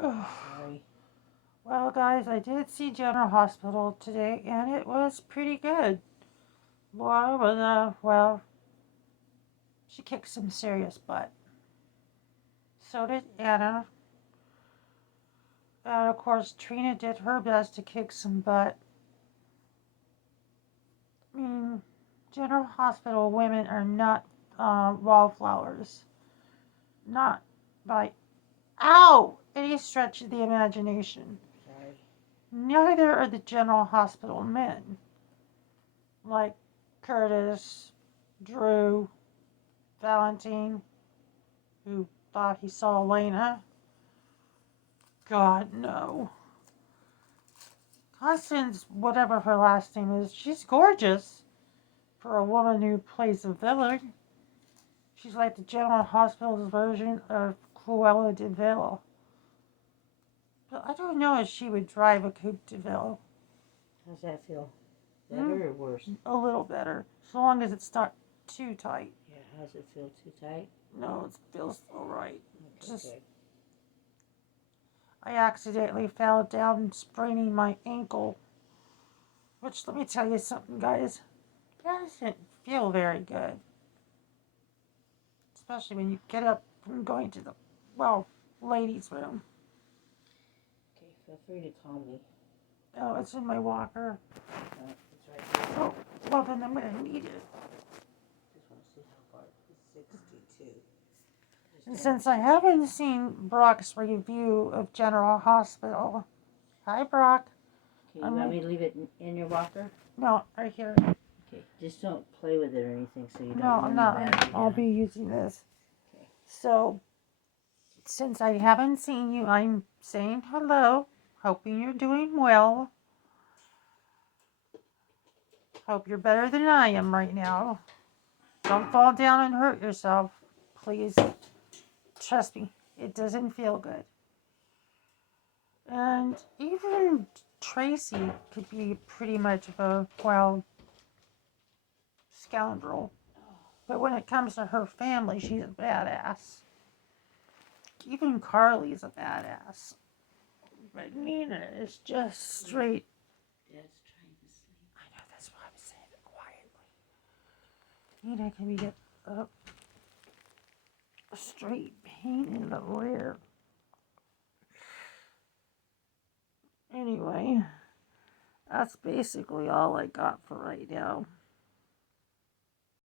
Sorry. Well, guys, I did see General Hospital today, and it was pretty good. Laura was, well, she kicked some serious butt. So did Anna. And of course, Trina did her best to kick some butt. I mean, General Hospital women are not wallflowers. Not by, ow, any stretch of the imagination. Sorry. Neither are the General Hospital men. Like Curtis, Drew, Valentine, who thought he saw Elena. God, no. Constance, whatever her last name is, she's gorgeous for a woman who plays a villain. She's like the General Hospital's version of Cruella de Vil. But I don't know if she would drive a Coupe de Vil. How's that feel? Hmm? Better or worse? A little better, so long as it's not too tight. Yeah, how's it feel? Too tight? No, it feels alright. Okay, Just good. I accidentally fell down spraining my ankle. Which, let me tell you something, guys. It doesn't feel very good. Especially when you get up from going to the, well, ladies' room. Okay, feel free to call me. Oh, it's in my walker. It's right here. Oh, well, then I'm going to need it. Just want to see how far. It's 62. And since I haven't seen Brock's review of General Hospital, hi, Brock. Okay, you want me to leave it in your walker? No, right here. Okay, just don't play with it or anything so you don't No, run I'm the not. battery I'll down. be using this. Okay. So, since I haven't seen you, I'm saying hello. Hoping you're doing well. Hope you're better than I am right now. Don't fall down and hurt yourself. Please. Trust me, it doesn't feel good. And even Tracy could be pretty much of a, well, scoundrel. But when it comes to her family, she's a badass. Even Carly's a badass. But Nina is just straight. Dad's trying to sleep. I know, that's why I'm saying it quietly. Nina can be a straight pain in the rear. Anyway, that's basically all I got for right now.